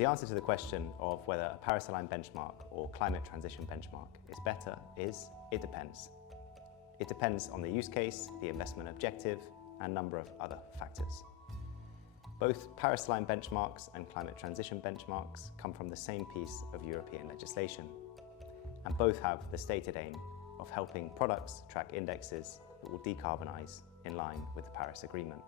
The answer to the question of whether a Paris-aligned benchmark or climate transition benchmark is better is, it depends. It depends on the use case, the investment objective, and a number of other factors. Both Paris-aligned benchmarks and climate transition benchmarks come from the same piece of European legislation, and both have the stated aim of helping products track indexes that will decarbonize in line with the Paris Agreement.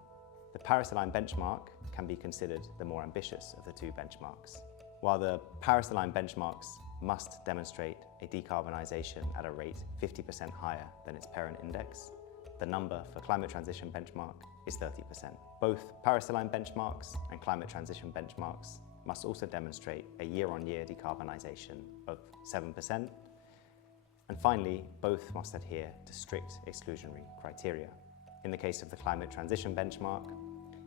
The Paris-aligned benchmark can be considered the more ambitious of the two benchmarks. While the Paris-aligned benchmarks must demonstrate a decarbonization at a rate 50% higher than its parent index, the number for climate transition benchmark is 30%. Both Paris-aligned benchmarks and climate transition benchmarks must also demonstrate a year-on-year decarbonization of 7%. And finally, both must adhere to strict exclusionary criteria. In the case of the climate transition benchmark,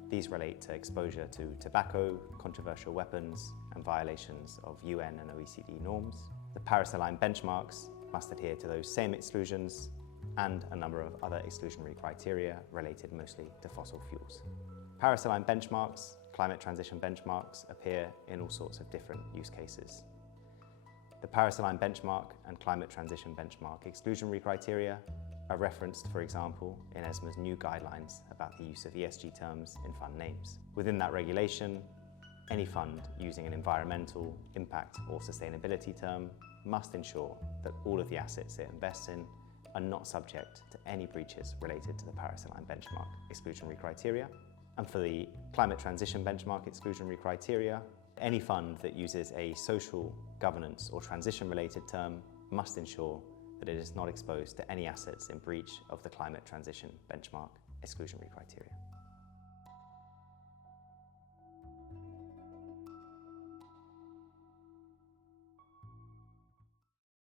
these relate to exposure to tobacco, controversial weapons, and violations of UN and OECD norms. The Paris-aligned benchmarks must adhere to those same exclusions and a number of other exclusionary criteria related mostly to fossil fuels. Paris-aligned benchmarks, climate transition benchmarks appear in all sorts of different use cases. The Paris-aligned benchmark and climate transition benchmark exclusionary criteria are referenced, for example, in ESMA's new guidelines about the use of ESG terms in fund names. Within that regulation, any fund using an environmental, impact or sustainability term must ensure that all of the assets it invests in are not subject to any breaches related to the Paris-aligned benchmark exclusionary criteria. And for the climate transition benchmark exclusionary criteria, any fund that uses a social, governance or transition-related term must ensure that it is not exposed to any assets in breach of the climate transition benchmark exclusionary criteria.